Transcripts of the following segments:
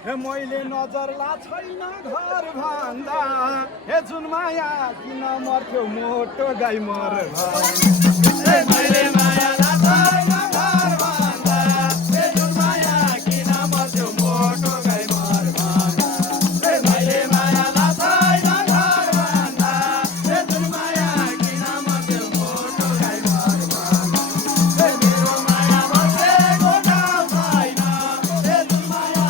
मैले नजरला छैन घर भन्दा हे जुन माया किन मर्थ्यो मोटो गाई मर मैले माया छैन घर भन्दा हे जुन माया किन मर्थ्यो मोटो गाई मर मैले माया छैन घर भन्दा हे जुन माया किन मर्थ्यो मोटो गाई मर मेरो माया बसेको ठाउँ छैन हे जुन माया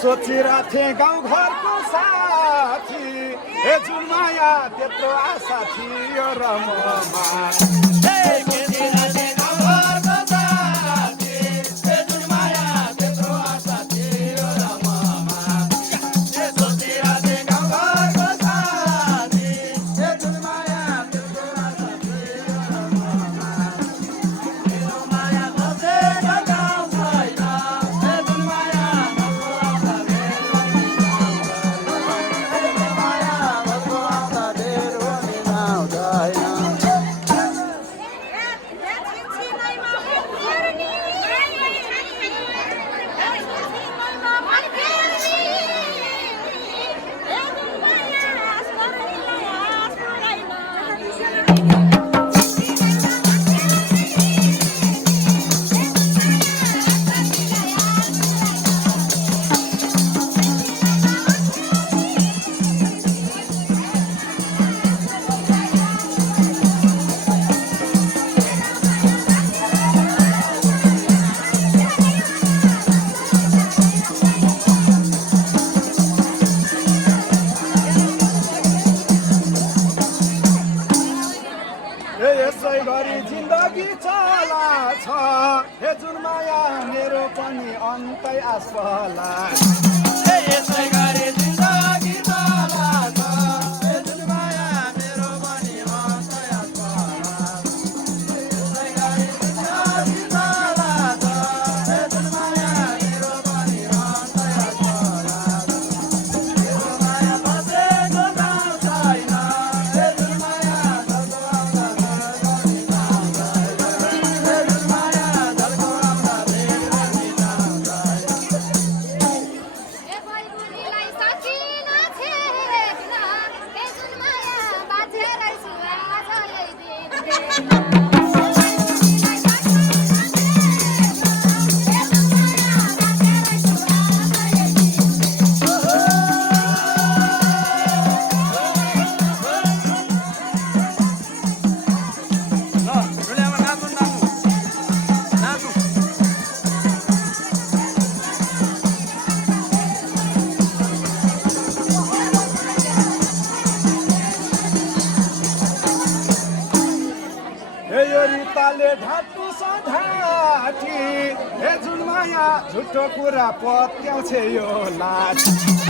सोचिरहेको थिएँ गाउँ घरको साथी हे जुन माया त्यत्रो आशा थियो र जिन्दगी चला छ हे जुन माया मेरो पनि अन्तै आस पला यसै गरी जिन्दगी चला छ हे जुन माया मेरो पनि अन्तै आस पला यसै गरी जिन्दगी चला छ हे जुन माया मेरो पनि अन्तै आस पला मेरो माया बसेको ठाउँ छैन हे जुन माया ढाटु सधाठी हे जुन माया झुटो कुरा पत्याउँछ यो लाठी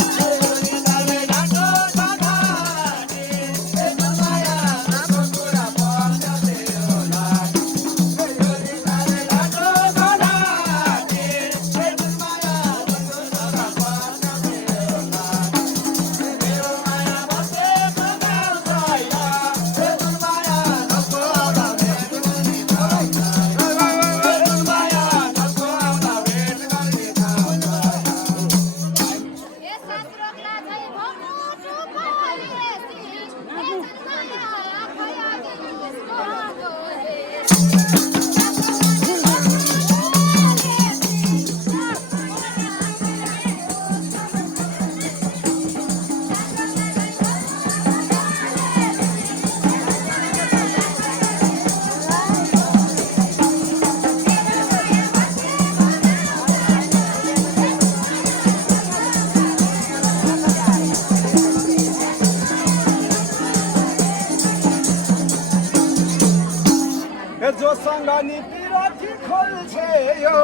हे जोसँग नि पिरती खोल्छे यो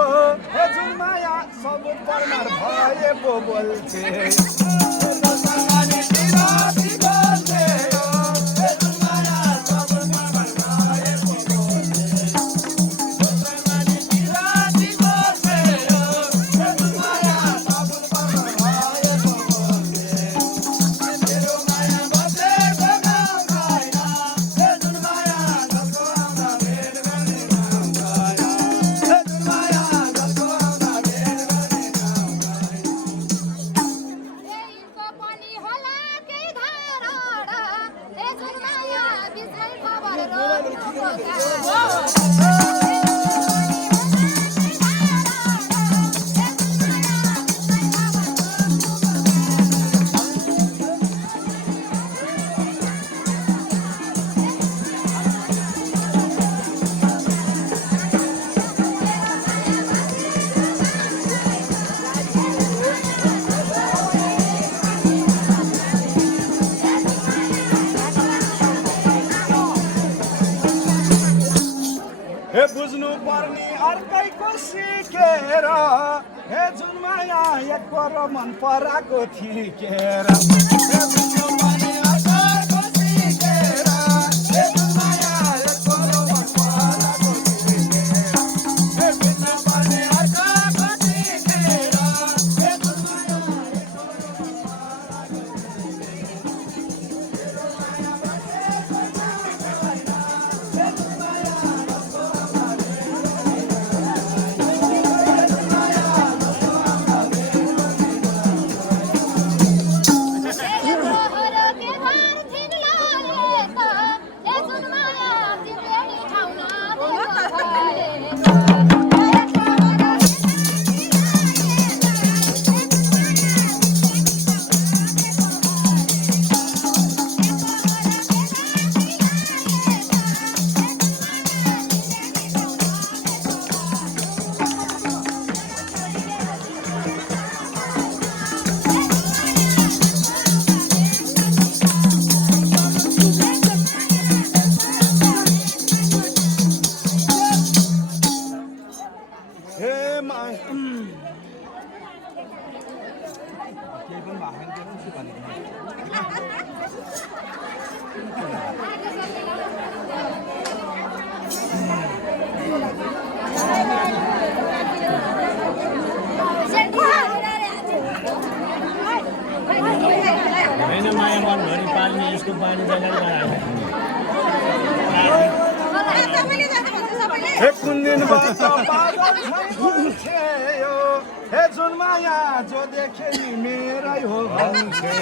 हे जुन माया सब परमार भए पो बोल्छे जोसँग नि पिरती खोल्छे यो हे जुन माया सब परमार भए पो बोल्छे जोसँग नि पिरती खोल्छे यो हे जुन माया सब परमार भए पो बोल्छे मेरो माया बसेको गाउँ छैन हे जुन माया जसको आउँदा भेट गर्ने ठाउँ छैन हे जुन माया जसको आउँदा भेट गर्ने ठाउँ छैन यहीको पनि होला केही धारणा हे जुन माया बिचमै खबर रोक्नुको हे बुझ्नु पर्ने अर्कैको सिकेर हे जुन माया एक पर मन पराको थिकेर हे बुझ्नु पर्ने अर्कैको सिकेर हे जुन माया एक पर मन पराको थिकेर हे बुझ्नु पर्ने अर्कैको सिकेर हे जुन माया एक पर मन पराको हे माया केही पनि भाषण के पनि भनेको होइन माया मनभरि पाल्ने यसको पानी जग्गा हे कुन दिन भन्छ पागल भन्छे यो हे जुन माया जो देखे नि मेरै हो भन्छे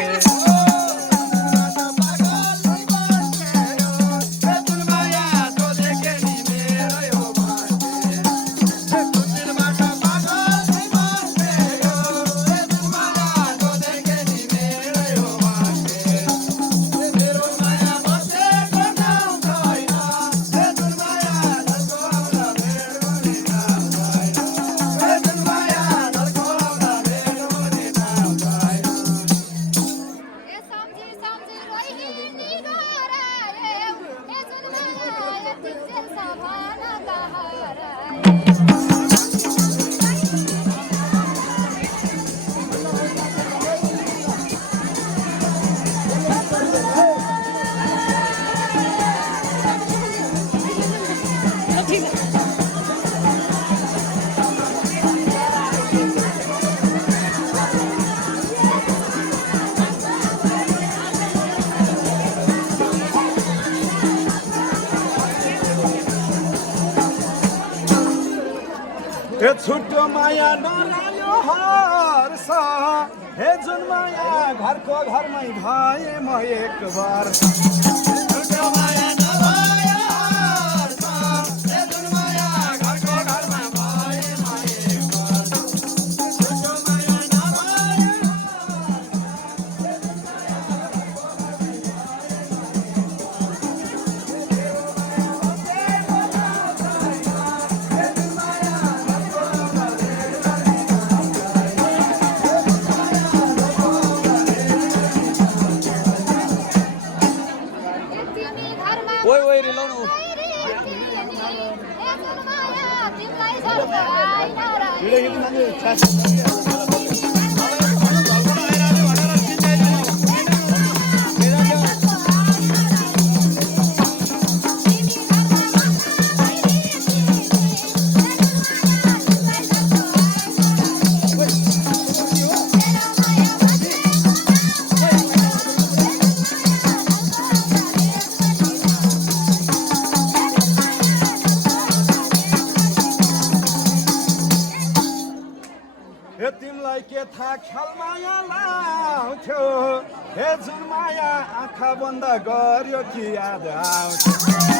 हे छुट्टो माया नरायो हर्ष हे जुन माया घरको घरमै भए म एक बार छुट्टो माया नरायो हर्ष हे जुन माया घरको घरमा भए म एक बार छुट्टो माया नरायो ओइ ओइ रे लाउनु हे तिमीलाई के थाहा ख्याल माया लाउँथ्यो हे जुन माया आँखा बन्द गर्यो कि याद आउँथ्यो